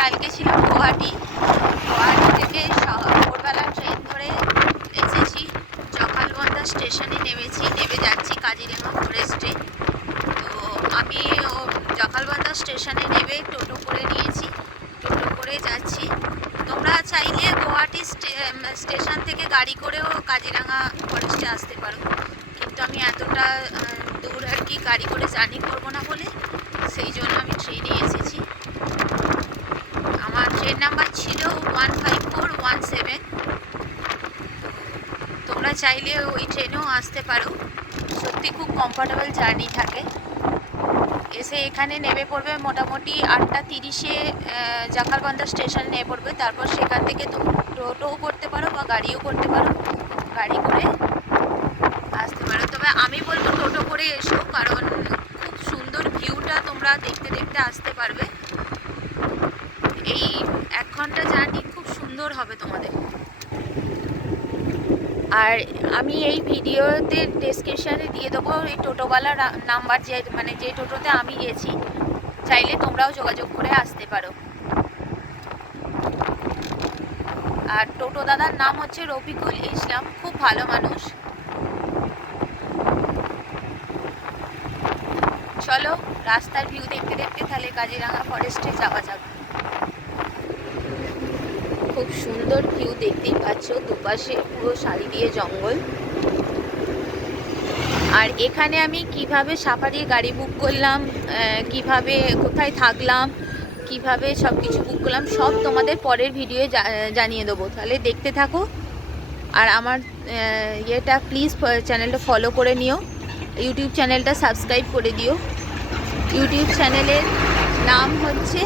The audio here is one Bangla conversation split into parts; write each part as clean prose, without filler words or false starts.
কালকে ছিলাম গুয়াহাটি থেকে ভোরবেলা ট্রেন ধরে এসেছি, জকালবন্দা স্টেশনে নেমেছি, নেমে যাচ্ছি কাজিরাঙা ফরেস্টে। তো আমি জকালবন্দা স্টেশনে নেমে টোটো করে নিয়েছি, টোটো করে যাচ্ছি। তোমরা চাইলে গুয়াহাটি স্টেশন থেকে গাড়ি করেও কাজিরাঙা ফরেস্টে আসতে পারো, কিন্তু আমি এতটা দূর আর কি গাড়ি করে জার্নি করবো না বলে সেই জন্য আমি ট্রেনে এসেছি। আমার ট্রেন নাম্বার ছিল 15417। তোমরা চাইলে ওই ট্রেনেও আসতে পারো, সত্যি খুব কমফর্টেবল জার্নি থাকে। এসে এখানে নেমে পড়বে মোটামুটি 8:30-এ জকালবন্দা স্টেশনে নেমে পড়বে। তারপর সেখান থেকে টোটোও করতে পারো বা গাড়িও করতে পারো, গাড়ি করে আসতে পারো। তবে আমি বলবো টোটো করে এসো, কারণ খুব সুন্দর ভিউটা তোমরা দেখতে দেখতে আসতে পারবে। এই 1 ঘন্টা জার্নি খুব সুন্দর হবে তোমাদের। আর আমি এই ভিডিওতে ডেসক্রিপশানে দিয়ে দেবো এই টোটোওয়ালার নাম্বার, যে টোটোতে আমি গেছি। চাইলে তোমরাও যোগাযোগ করে আসতে পারো। আর টোটো দাদার নাম হচ্ছে রফিকুল ইসলাম, খুব ভালো মানুষ। চলো রাস্তার ভিউ দেখতে দেখতে তাহলে কাজিরাঙা ফরেস্টে যাওয়া যাক। খুব সুন্দর ভিউ দেখতেই পাচ্ছ, দুপাশে পুরো সারি দিয়ে জঙ্গল। আর এখানে আমি কিভাবে সাফারি গাড়ি বুক করলাম, কিভাবে কোথায় থাকলাম, কিভাবে সব কিছু বুক করলাম, সব তোমাদের পরের ভিডিওয়ে জানিয়ে দেবো। তাহলে দেখতে থাকো। আর আমার ইয়েটা প্লিজ চ্যানেলটা ফলো করে নিও, ইউটিউব চ্যানেলটা সাবস্ক্রাইব করে দিও। ইউটিউব চ্যানেলের নাম হচ্ছে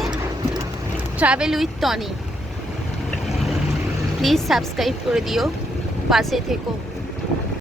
travel with Tony. Please subscribe করে দিও, পাশে থেকো।